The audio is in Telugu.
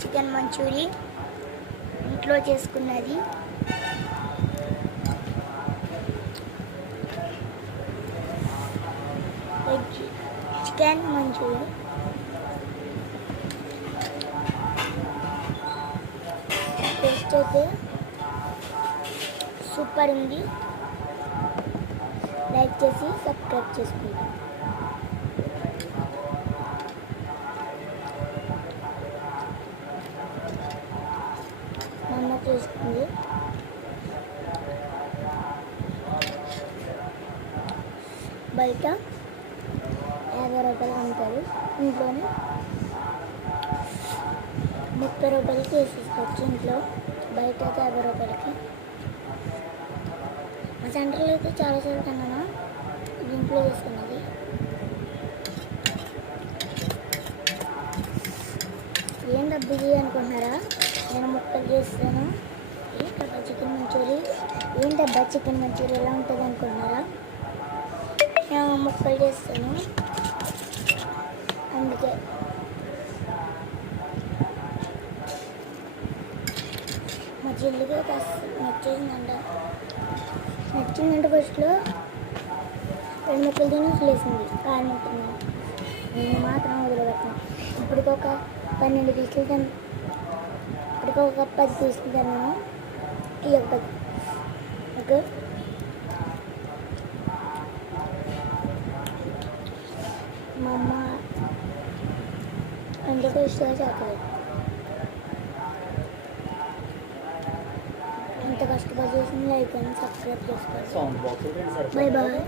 చికెన్ మంచూరి ఇంట్లో చేసుకున్నది. వెజ్ చికెన్ మంచూరి టేస్ట్ అయితే సూపర్ ఉంది. లైక్ చేసి సబ్స్క్రైబ్ చేసుకుంటాం. మా అమ్మ చేసుకుంది. బయట 50 రూపాయలు అమ్ముతారు, ఇంట్లోనే 30 రూపాయలకి వేసేసుకోవచ్చు. ఇంట్లో బయట అయితే 50 రూపాయలకి. మా సెంటర్లో అయితే చాలాసార్లు తిన్నాను. ఇంట్లో చేసుకున్నది. ఏం డబ్బుది అనుకుంటున్నారా? నేను ముక్కలు చేస్తాను. ఏంటబ్బా చికెన్ మంచూరి, ఏంటబ్బా చికెన్ మంచూరి ఎలా ఉంటుంది అనుకుంటున్నారా? నేను ముక్కలు చేస్తాను, అందుకే. మా చెల్లిగా నచ్చిందంటే ఫస్ట్లో 2 ముక్కలు తిని వదిలేసింది, కారం ఉంటుంది. నేను మాత్రం వదిలిపెట్టిన. ఇప్పటికొక 12 పీసులు తిన్నాను. ఇప్పటికొక 10 పీసులు తిన్నాను. ఈ ఒక్కటి ఓకే. మా అమ్మ ఎంత టేస్ట్గా చేస్తుంది. ఎంత కష్టపడి చేసింది. లైక్ అని సబ్స్క్రైబ్ చేసుకోవాలి. Bye bye.